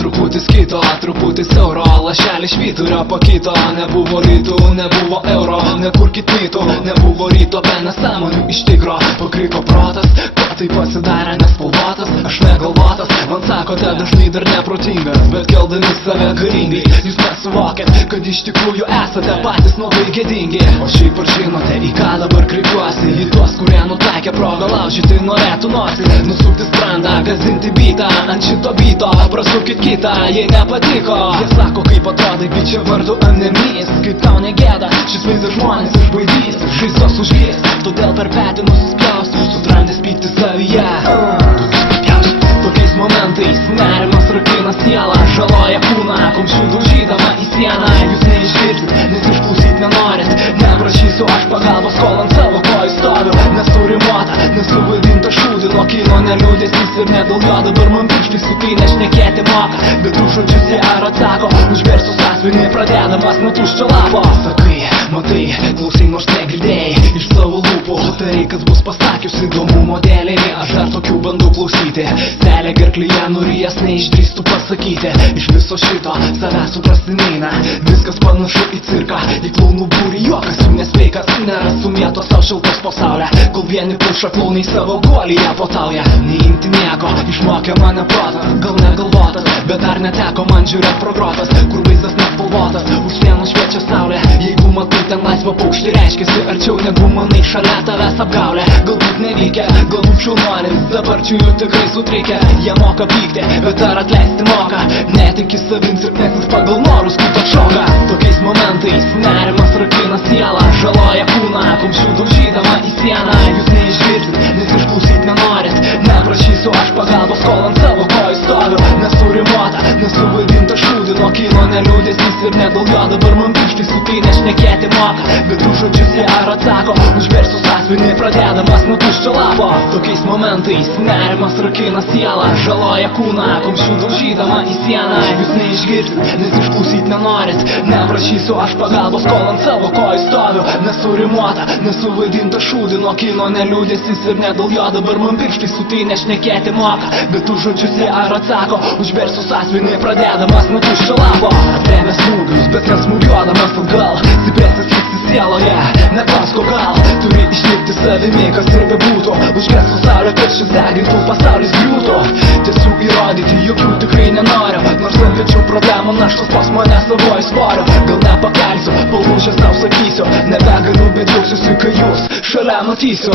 truputį skito, truputį siauro, lašelį švyturio pakito. Nebuvo rytų, nebuvo euro, nekurkit mitų, nebuvo ryto be nesąmonių iš tikro. Pakriko protas, tai pasidarė nespalvotas, aš negalvotas. Man sakote dažnai dar neprotingas, bet keldami save galingai jūs nesuvokėt, kad iš tikrųjų esate patys labai gėdingi. O šiaip ar žinote, į ką dabar kreipiuosi? Į tuos, kurie nutaikė progą laužyti norėtų nosį, nusukti sprandą, gazinti bitą ant šito bito. Prasukit kitą, jei nepatiko. Jie sako, kaip atrodai bičia vardu Anemis, kaip tau negėda, šis vaizdas žmonės išbaidys, žaizdos užlys, todėl per petį nusispjausti, sutrandęs pykti savyje. Tokiais momentais nerimas rakina sielą, žaloja kūną, kumščiu daužydama į sieną. Jūs neišgirsit, nes išklausyt nenorit, neprašysiu aš pagalbos, kol ant savo kojų stoviu. Nesurimota, nesuvadinta šūdį, nuo kino neliūdėsis ir ne dėl jo dabar man pirštai supynė šnekėti moka. Bet už žodžius jie ar atsako, užversiu sąsvinį pradėdamas nuo tuščio lapo. Sakai, matai, klausai nors negirdėjai iš savo lūpų, tai kas bus pasakius įdomumo dėlei. Aš dar tokių bandau klausyti, telė gerklyje nurijęs neišdrįstų pasakyti. Iš viso šito savęs suprasti neina, viskas panašu į cirką, į klounų būrį. Juokas jų nesveikas, nėra sumėto savo šiltos po saulę, kol vieni puša klounai savo guolyje potauja. Neimti nieko, išmokė mane protas, gal negalvotas, bet dar neteko man žiūrėt pro grotas, kur vaizdas nespalvotas, už sienų šviečia saulė. Jeigu matai ten laisvą paukštį, reiškiasi arčiau negu manai, šalia tavęs apgaulė. Galbūt nevykę, galbūt šaunuolis, dabar čia jų tikrai sutrikę. Jie moka pykti, bet ar atleisti moka, netiki savim silpnesnis pagal norus, kito šoka. Tokiais momentais nerimas rakina sielą, žaloja kūną, kumščiu daužydama į sieną. Jūs neišgirsit, nes išklausyt nenorit, neprašysiu aš pagalbos, kol ant savo kojų stoviu. Nesurimota, nesuvadinta šūdį, nuo kino neliūdėsis ir ne dėl jo dabar man pirštai supynė šnekėti moka. Bet už žodžius jie ar atsako, užversiu sąsvinį pradėdamas nuo tuščio lapo. Tokiais momentais nerimas rakina sielą, žaloja kūną, kumščiu daužydama į sieną. Jūs neišgirsit, nes išklausyt nenorit, neprašysiu aš pagalbos, kol ant savo kojų stoviu. Nesurimota, nesuvadinta šūdį, nuo kino neliūdėsis ir ne dėl jo dabar man pirštai supynė šnekėti moka. Bet už žodžius jie ar atsako, užversiu sąsvinį pradėdamas nuo tuščio lapo. Atremė smūgius, bet nesmūgiuodamas atgal, stipresnis liksi sieloje, nepasko gal. Turi išlikti savimi, kas ir bebūtų, užgestų saulė, kad šis degintų, pasaulis griūtų. Tiesiog įrodyti jokių tikrai nenoriu, nors ant pečių problemų naštos pas mane savoju svoriu. Gal nepakelsiu, palūžęs tau sakysiu, nebegaliu, bet jausiuosi, kai jūs šalia matysiu.